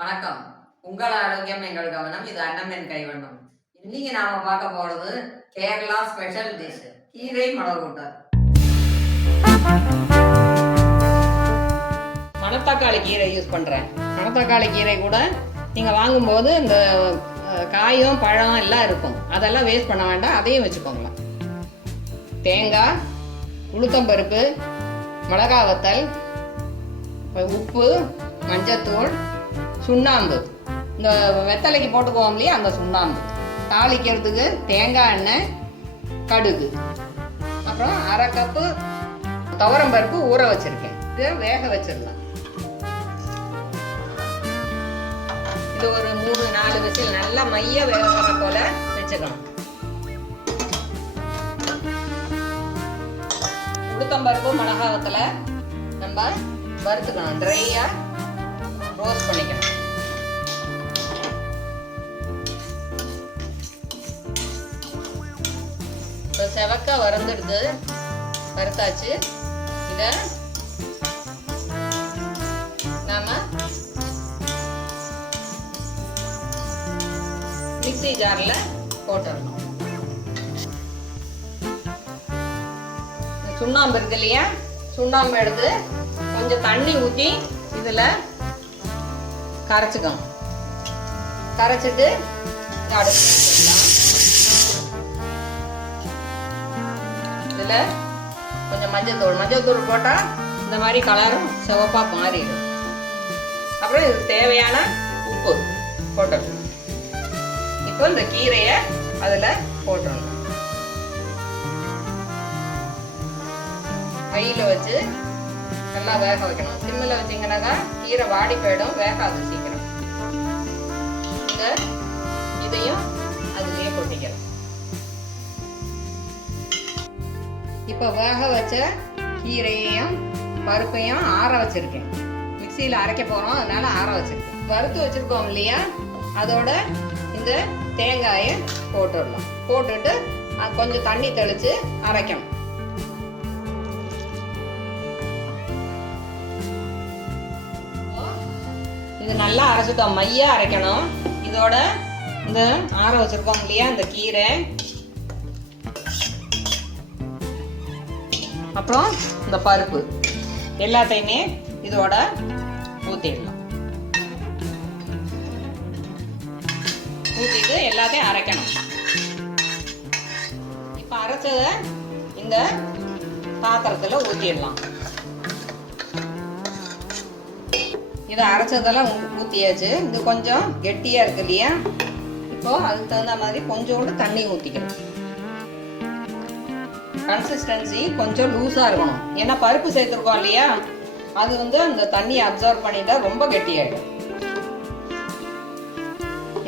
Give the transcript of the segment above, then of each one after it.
வணக்கம். உங்கள் ஆரோக்கியம் எங்கள் கவனம். இது அன்னமென் கைவண்ணம். இன்னைக்கு நாம பார்க்க போறது கேரளா ஸ்பெஷல் டிஷ் கீரை மிளகு கூட்டல். மணத்தக்காளி கீரை யூஸ் பண்றேன். மணத்தக்காளி கீரை கூட நீங்க வாங்கும்போது இந்த காயும் பழம் எல்லாம் இருக்கும், அதெல்லாம் வேஸ்ட் பண்ண வேண்டாம், அதையும் வச்சுக்கோங்களேன். தேங்காய், உளுத்தம்பருப்பு, மிளகா வத்தல், உப்பு, மஞ்சத்தூள், சுண்ணாம்பு, இந்த வெத்தலைக்கு போட்டுக்குவோம் இல்லையா அந்த சுண்ணாம்பு, தாளிக்கிறதுக்கு தேங்காய் எண்ணெய், கடுகு, அப்புறம் 1/2 கப்பு துவரம்பருப்பு ஊற வச்சிருக்கேன். இதை வேக வச்சிடலாம். இது ஒரு 3-4 விசில் நல்லா மைய வேக போல வச்சுக்கணும். உளுத்தம்பருப்பு மிளகா வத்தலை நம்ம வறுத்துக்கணும், ட்ரையா ரோஸ்ட் பண்ணிக்கணும். இப்போ செவக்க வறுந்துடுது, வறுத்தாச்சு. இதை நாம மிக்ஸி ஜார்ல போட்டுடணும். சுண்ணாம்பு இருக்கு இல்லையா, சுண்ணாம்பு எடுத்து கொஞ்சம் தண்ணி ஊற்றி இதில் கரைச்சிக்கணும். கரைச்சிட்டு அடுப்பு வச்சுக்கலாம். இதில் கொஞ்சம் மஞ்சத்தூள் போட்டால் இந்த மாதிரி கலரும் சிவப்பாக மாறிடும். அப்புறம் இதுக்கு தேவையான உப்பு போட்டுடணும். இப்போ இந்த கீரையை அதில் போட்டுடணும். கையில் வச்சு நல்லா வேக வைக்கணும். சிம்மில் வச்சிங்கன்னாக்கா கீரை வாடி போயிடும், வேகாது சீக்கிரம். இதையும் அதுலேயே கொட்டிக்கலாம். இப்போ வேக வச்ச கீரையையும் பருப்பையும் ஆற வச்சிருக்கேன். மிக்சியில் அரைக்க போகிறோம், அதனால ஆற வச்சிருக்கேன். வறுத்து வச்சிருக்கோம் இல்லையா, அதோட இந்த தேங்காயை போட்டுடலாம். போட்டுட்டு கொஞ்சம் தண்ணி தெளித்து அரைக்கணும். இது நல்லா அரைச்சிட்டோம், மையா அரைக்கணும். இதோட இந்த ஆற வச்சிருக்கோம் இல்லையா இந்த கீரை, அப்புறம் இந்த பருப்பு எல்லாத்தையுமே இதோட ஊற்றிடலாம். ஊற்றிட்டு எல்லாத்தையும் அரைக்கணும். இப்போ அரைச்சதை இந்த பாத்திரத்தில் ஊற்றிடலாம். இதை அரைச்சதெல்லாம் ஊற்றியாச்சு. இது கொஞ்சம் கெட்டியாக இருக்கு இல்லையா, இப்போ அதுக்கு தகுந்த மாதிரி கொஞ்சோண்டு தண்ணி ஊற்றிக்கணும். கன்சிஸ்டன்சி கொஞ்சம் லூஸாக இருக்கணும், ஏன்னா பருப்பு சேர்த்துருக்கோம் இல்லையா, அது அந்த தண்ணியை அப்சர்வ் பண்ணிட்டா ரொம்ப கெட்டியாயிடும்.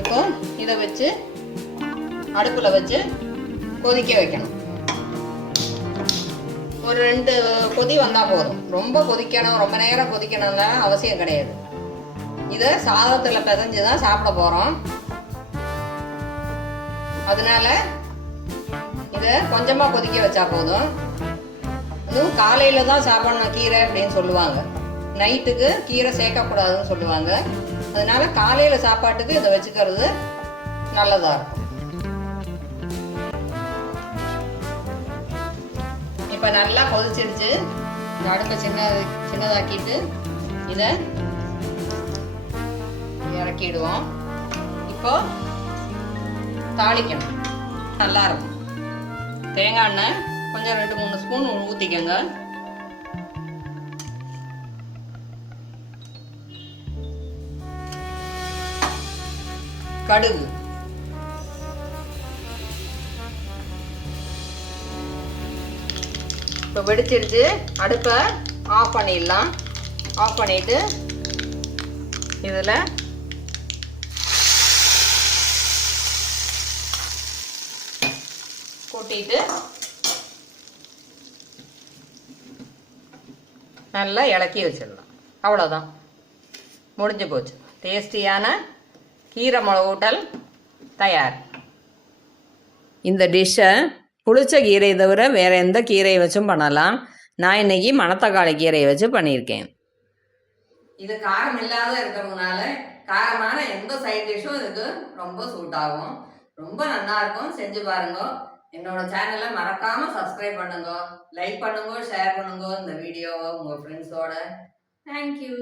இப்போ இதை வச்சு அடுப்பில் வச்சு கொதிக்க வைக்கணும். ஒரு 2 கொதி வந்தால் போதும். ரொம்ப கொதிக்கணும், ரொம்ப நேரம் கொதிக்கணும்னா அவசியம் கிடையாது. இதை சாதத்தில் பிசைஞ்சு தான் சாப்பிட போகிறோம், அதனால இதை கொஞ்சமாக கொதிக்க வச்சா போதும். அதுவும் காலையில் தான் சாப்பிடணும் கீரை அப்படின்னு சொல்லுவாங்க, நைட்டுக்கு கீரை சேர்க்கக்கூடாதுன்னு சொல்லுவாங்க. அதனால காலையில் சாப்பாட்டுக்கு இதை வச்சுக்கிறது நல்லதாக இருக்கும். இப்போ நல்லா கொதிச்சிருச்சு. அடுப்பை சின்னதாக்கிட்டு இதை இறக்கிடுவோம். இப்போ தாளிக்கணும், நல்லா இருக்கும். தேங்காய் எண்ணெய் கொஞ்சம் 2-3 ஸ்பூன் ஊற்றிக்கோங்க. கடுகு, இப்போ வெடிச்சிருச்சு. அடுப்பை ஆஃப் பண்ணிடலாம். ஆஃப் பண்ணிட்டு இதில் கொட்டிட்டு நல்லா இலக்கி வச்சிடலாம். அவ்வளோதான், முடிஞ்சு போச்சு. டேஸ்டியான கீரை மிளகு கூட்டல் தயார். இந்த டிஷ்ஷை புளிச்ச கீரை தவிர வேறு எந்த கீரையை வச்சும் பண்ணலாம். நான் இன்றைக்கி மணத்தக்காளி கீரையை வச்சு பண்ணியிருக்கேன். இது காரம் இல்லாத இருக்கிறதுனால காரமான எந்த சைட் டிஷ்ஷும் இதுக்கு ரொம்ப சூட் ஆகும். ரொம்ப நல்லா இருக்கும். செஞ்சு பாருங்க. என்னோட சேனலை மறக்காம சப்ஸ்கிரைப் பண்ணுங்க, லைக் பண்ணுங்க, ஷேர் பண்ணுங்க இந்த வீடியோவை உங்க ஃப்ரெண்ட்ஸோட. தேங்க்யூ.